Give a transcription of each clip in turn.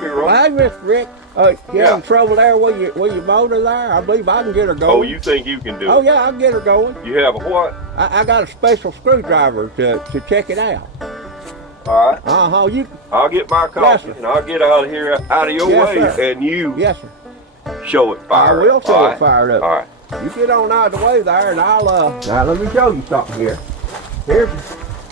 Hey, Roy. Hi, Mr. Rick. You having trouble there with your motor there? I believe I can get her going. Oh, you think you can do it? Oh, yeah, I can get her going. You have a what? I got a special screwdriver to check it out. All right. I'll get my coffee and I'll get out of here, out of your way, sir. and you Yes, sir. show it fired up. I will show it fired up. All right. You get on out of the way there, and I'll now let me show you something here.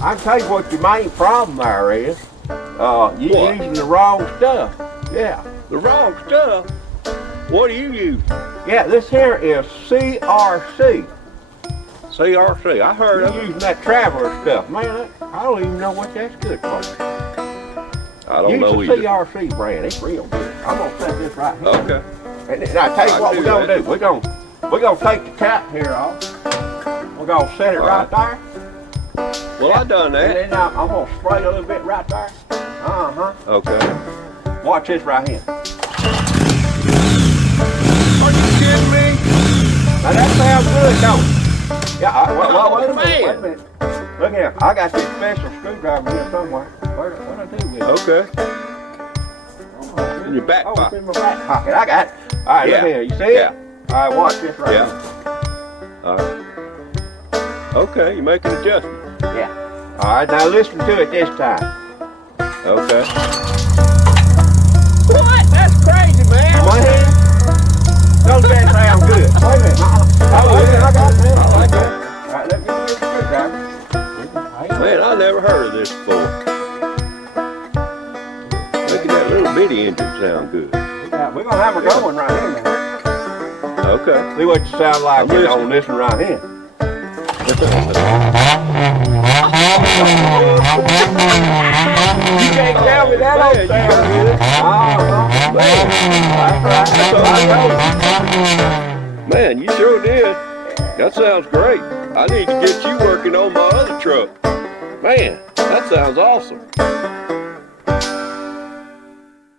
I can tell you what your main problem there is. You're using the wrong stuff. Yeah. The wrong stuff? What do you use? Yeah, this here is CRC. CRC, I heard of You're it. using that Traveler stuff. Man, I don't even know what that's good for. I don't know use either. the CRC brand. It's real good. I'm going to set this right here. Okay. And I tell you what we're going to do. We're going to take the cap here off. We're going to set it right there. Well, I done that. And then I'm going to spray a little bit right there. Okay. Watch this right here. Are you kidding me? Now that sounds good, don't it? Yeah, wait a minute. Look here. I got this special screwdriver here somewhere. What I do with it? Okay. In your back It's pocket. in my back pocket. I got it. All right, look here. You see it? All right, watch this right here. All right. Okay, you make an adjustment. Yeah. All right, now listen to it this time. Okay. What? That's crazy, man. Come on here. Don't that sound good? Wait a minute. I got that. I like that. All right, let me get the screwdriver. Man, I never heard of this before. Making that little bitty engine sound good. Yeah, we're going to have her going right here now. Okay. See what you sound like on this one right here. You can't tell me that don't sound good. Man, you sure did. That sounds great. I need to get you working on my other truck. Man, that sounds awesome.